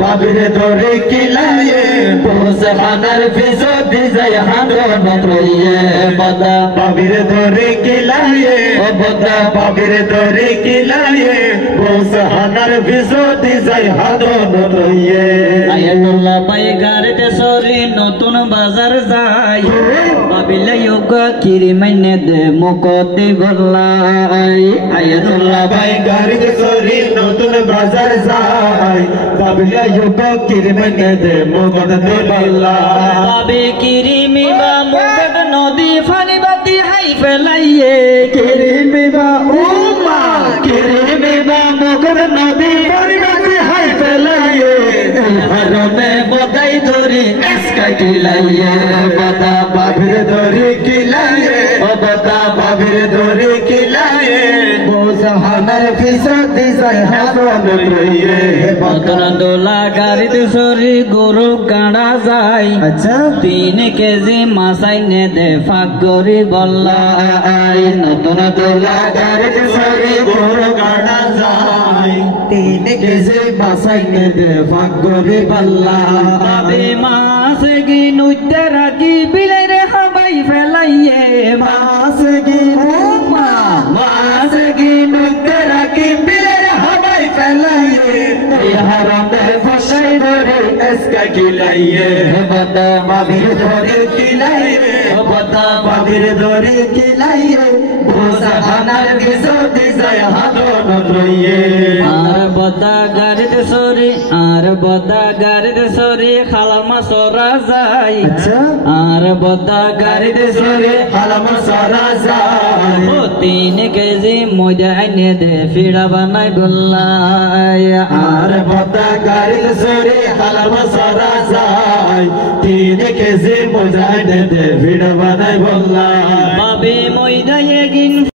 বাবিরে ধরে কিলায়ে বসে হানার ফিসো দিজাই হাঁটো নতরিয়ে বদা বাবিরে ধরে কিলায়ে ও বদা বাবিরে ধরে কিলায়ে বসে হানার ফিসো দিজাই হাঁটো নতরিয়ে আয়াতুল্লাহ পাই গাড়িতে সরি নতুন বাজার যাই বাবিলে যোগা কিরি মাইনে দে মুকতে গল্লাই আয়াতুল্লাহ ভাই গাড়িতে সরি নতুন বাজার যাই বাবিলে যোগা কিরি মাইনে দে মুকতে গল্লাই বাবে কিরি মিবা মুকত নদী ফানি বাতি হাই ফেলাইয়ে কিরি মিবা উম্মা কিরি মিবা মুকত নদী ফানি বাতি হাই ফেলাইয়ে হরমে বদাই ধরি এসকা কিলাইয়ে বদা বাবিরে ধরি কিলাইয়ে ও বদা বাবিরে ধরি কিলাইয়ে বোঝাহানার ফিসা দিজাই হারম রইয়ে বদন দোলা গাড়িতে সরি গরু কাঁড়া যায় আচ্ছা 3 কেজি মাছাই নে দে ফাঁক করি বল্লাই নতুন দোলা গাড়িতে সরি গরু কাঁড়া যায় 3 কেজি মাছাই নে দে ফাঁক করি বল্লাই বাবে মাছ গি নুইতে রাখি বিলে রে হাবাই ফেলাইয়ে মাছ গি উম্মা মাছ গি নুইতে রাখি বিলে হাবাই ফেলাইয়ে হারামে ফসাই ধরে এসকা কিলাইয়ে বদা বাবির ধরে কিলাইয়ে বদা বাবির ধরে কিলাইয়ে বোঝাহানার ফিসো দিজাই হাঁটো নতরিয়ে আর বদা গাড়িতে সরি আর বদা গাড়িতে সরি খালামা সরা যায় আচ্ছা আর বদা গাড়িতে সরি হালাম সারা যায় ও 3 কেজি মজা আইনে দে ফিড়া বানাই বল্লাই আর বদা গাড়িতে সরি হালাম সারা যায় 3 কেজি মজাই দে ভিড় বানাই বললা বাবে ময়দায়ে গিন